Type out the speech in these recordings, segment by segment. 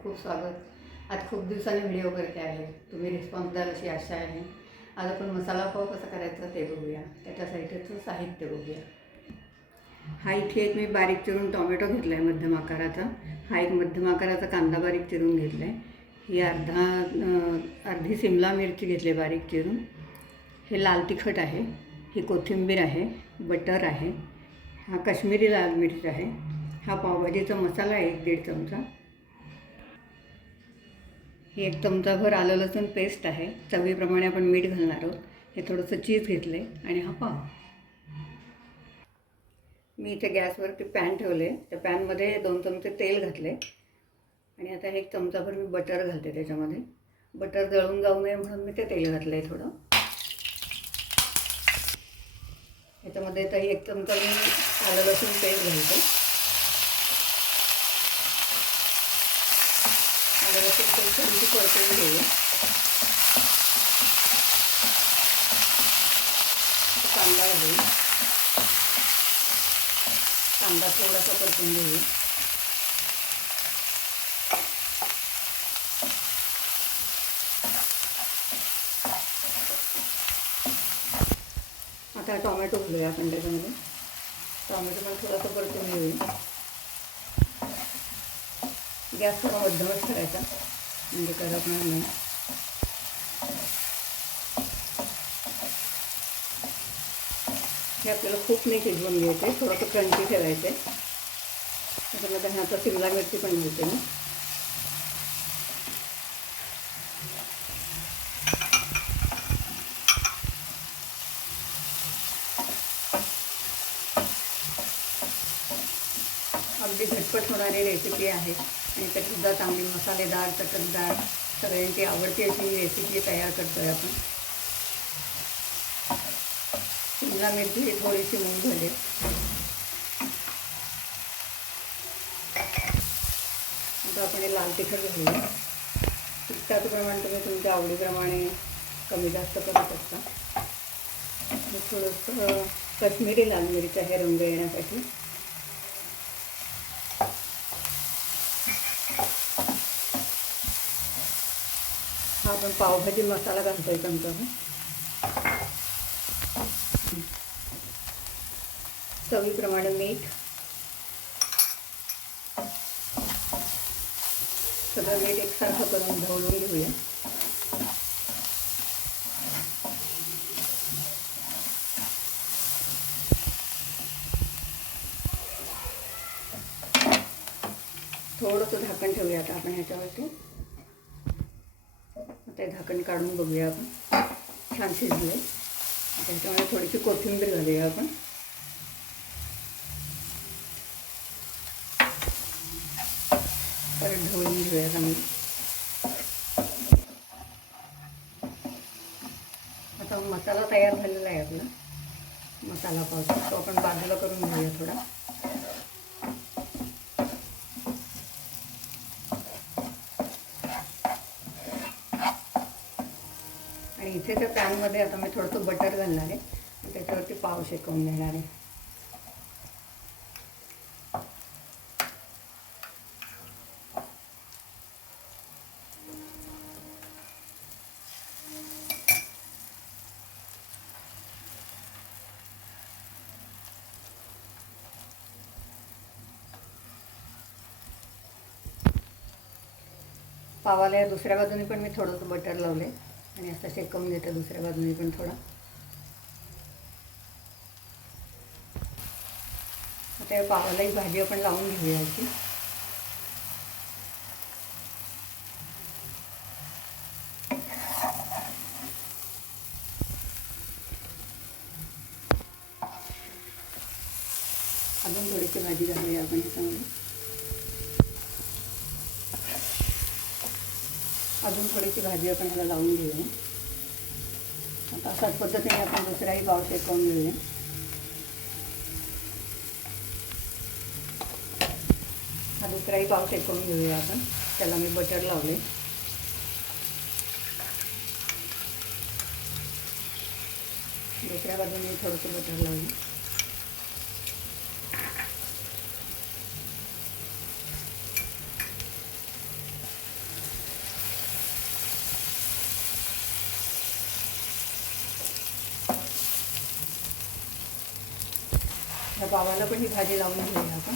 खूप खूप स्वागत। आज खूप दिवसांनी व्हिडिओ करते आहे, तुम्ही रिस्पॉन्स द्याल अशी आशा आहे। आज आपण मसाला पाव कसा करायचा ते बघूया, त्याच्यासाठीचं साहित्य बघूया। हा इथे एक मी बारीक चिरून टोमॅटो घेतला आहे मध्यम आकाराचा। हा एक मध्यम आकाराचा कांदा बारीक चिरून घेतला आहे। ही अर्धी सिमला मिरची घेतली बारीक चिरून। हे लाल तिखट आहे, ही कोथिंबीर आहे, बटर आहे, हा काश्मीरी लाल मिर्च आहे, हा पावभाजीचा मसाला आहे 1-1.5 चमचा, ही 1 चमचाभर आलं लसूण पेस्ट आहे, चवीप्रमाणे आपण मीठ घालणार आहोत, हे थोडंसं चीज घेतलं आहे आणि हा पाव। मी इथे गॅसवरती पॅन ठेवले, त्या पॅनमध्ये 2 चमचे तेल घातले आणि आता 1 चमचाभर मी बटर घालते त्याच्यामध्ये। बटर जळून जाऊ नये म्हणून मी ते तेल घातलं आहे थोडं। याच्यामध्ये आता 1 चमचा मी आलं लसूण पेस्ट घालते। आलं लसूण पेस्ट थोडीशी परतून घेऊया। कांदा घालून कांदा थोडासा परतून घेऊया। आता टोमॅटो घालूया आपण त्याच्यामध्ये। टोमॅटो पण थोडासा परतून घेऊया। गॅस थोडा मध्यमच करायचा म्हणजे करपणार नाही। हे आपल्याला खूप नाही शिजवून घ्यायचे, थोडंसं क्रंची ठेवायचं आहे। त्याच्यामध्ये ह्याचा शिमला मिरची पण घालते मी। अगदी झटपट होणारी रेसिपी आहे आणि त्यातसुद्धा चांगली मसालेदार चटकदार सगळ्यांची आवडती अशी रेसिपी तयार करतो आहे आपण। शिमला मिरची ही थोडीशी मऊ झाली। आता आपण हे लाल तिखट घालूया। तिखटाचं प्रमाण तुम्ही तुमच्या आवडीप्रमाणे कमी जास्त करू शकता। थोडंसं काश्मीरी लाल मिरच आहे रंग येण्यासाठी। हा आपण पावभाजी मसाला घालतोय चमचाभर। चवीप्रमाणे मीठ, सगळं मीठ एकसारखं करून ढवळून घेऊया। थोडंसं झाकण ठेवूया आता आपण ह्याच्यावरती। आता झाकण काढून बघूया आपण, छान शिजले। त्याच्यामध्ये थोडीशी कोथिंबीर घालूया आपण। परत ढवळून घेऊया चांगली। आता मसाला तयार झालेला आहे आपला, मसाला पावचा तो आपण बाजूला करून घेऊया थोडा। आणि इथे त्या पॅनमध्ये आता मी थोडंसं बटर घालणार आहे, त्याच्यावरती पाव शेकवून घेणार आहे। पावाला दुसऱ्या बाजूने पण मी थोडंसं बटर लावले आणि असं शेकवून घेते दुसऱ्या बाजूने पण थोडं। आता या पावालाही भाजी आपण लावून घेऊया अशी। अजून थोडीशी भाजी घालूया आपण ह्याच्यामध्ये। अजून थोडीशी भाजी आपण ह्याला लावून घेऊया। आता अशाच पद्धतीने आपण दुसराही पाव शेकवून घेऊया। हा दुसराही पाव शेकवून घेऊया आपण, त्याला मी बटर लावले। दुसऱ्या बाजूने थोडंसं बटर लावले। ह्या पावाला पण ही भाजी लावून घेऊया आपण.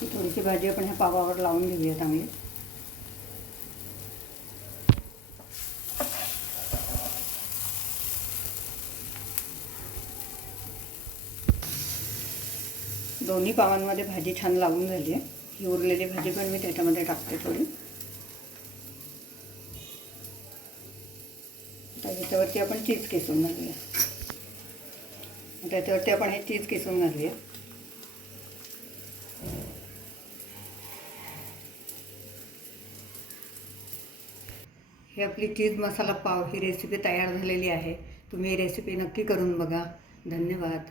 ही थोडीशी भाजी आपण ह्या पावावर लावून घेऊया चांगली. दोन्ही पावांमध्ये भाजी छान लावून झाली आहे. ही उरलेली भाजी पण मी त्याच्यामध्ये टाकते थोडी. त्याच्यावरती आपण चीज किसून घालूया. त्याच्यावरती आपण हे चीज किसून घालूया. ही आपली चीज मसाला पाव ही रेसिपी तयार झालेली आहे. तुम्ही ही रेसिपी नक्की करून बघा. धन्यवाद.